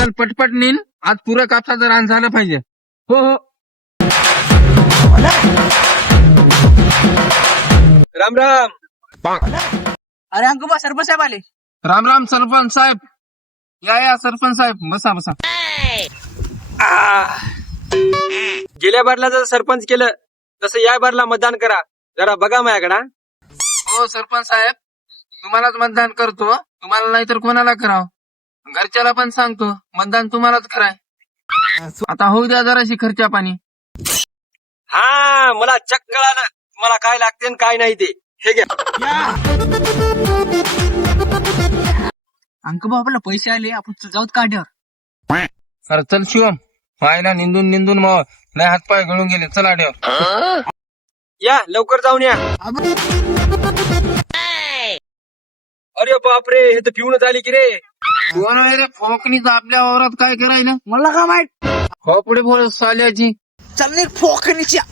चल पटपट नीन, आज पुरं कापसाचं रान झालं पाहिजे. हो हो. राम राम. अरे अंकुबा सरपंच साहेब आले. राम राम सरपंच साहेब. या सरपंच साहेब, बसा बसा. गेल्या बारला जर सरपंच केलं तसं या बारला मतदान करा. जरा बघा माझ्याकडे. हो सरपंच साहेब, तुम्हालाच मतदान करतो. तुम्हाला नाही तर कोणाला करावं. घरच्याला पण सांगतो मतदान तुम्हालाच कराय. आता होऊ द्या जराशी खर्चा पाणी. हा, मला चक्क कळालं तुम्हाला काय लागते आणि काय नाही ते. हे घ्या. अंकुबा आपल्याला पैसे आले, आपण जाऊत काढ्यावर. अरे चल शिवम, व्हायला निंदून निंदून मग नाही हातपाय गळून गेले. चल आड्यावर. या लवकर जाऊन या. अरे बापरे, हे तर पिऊनच आली की रे. कोण आहे रे फोकणीच आपल्या वावरात काय करायला? मला का माहित. हो पुढे बोल साल्याची. चल फोकनीच्या